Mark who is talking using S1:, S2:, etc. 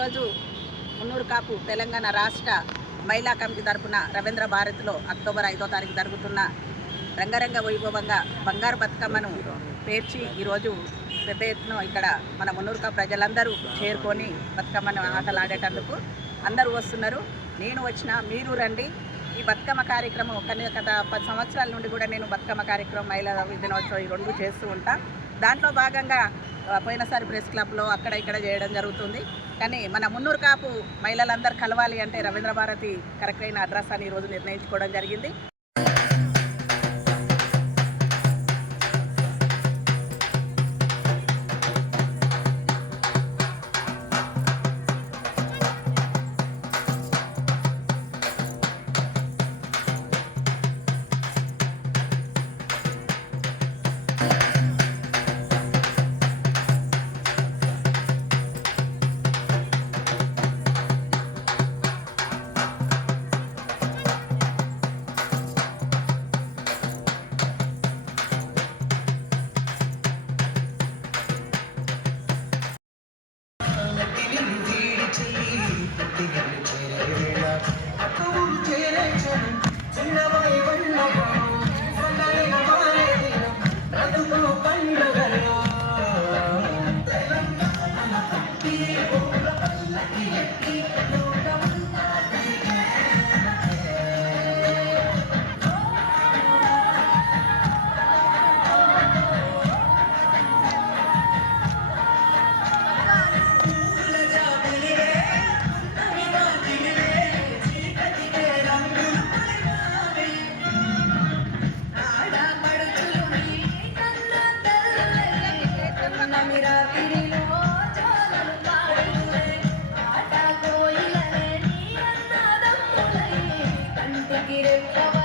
S1: ఈరోజు మున్నూరు కాపు తెలంగాణ రాష్ట్ర మహిళా కమిటీ తరపున రవీంద్ర భారత్లో అక్టోబర్ ఐదో తారీఖు జరుగుతున్న రంగరంగ వైభవంగా బంగారు బతుకమ్మను పేర్చి ఈరోజు పెద్ద ఎత్తున ఇక్కడ మన మున్నూరు కాపు ప్రజలందరూ చేరుకొని బతుకమ్మను ఆటలాడేటందుకు అందరూ వస్తున్నారు. నేను వచ్చిన మీరు రండి. ఈ బతుకమ్మ కార్యక్రమం కానీ గత పది సంవత్సరాల నుండి కూడా నేను బతుకమ్మ కార్యక్రమం మహిళా దినోత్సవం ఈ రెండు చేస్తూ ఉంటాను దాంట్లో భాగంగా పోయినసారి ప్రెస్ క్లబ్లో అక్కడ ఇక్కడ చేయడం జరుగుతుంది. కానీ మన మున్నూరు కాపు మహిళలందరూ కలవాలి అంటే రవీంద్ర భారతి కరెక్ట్ అయిన అడ్రస్ అని ఈరోజు నిర్ణయించుకోవడం జరిగింది. Yeah. creative.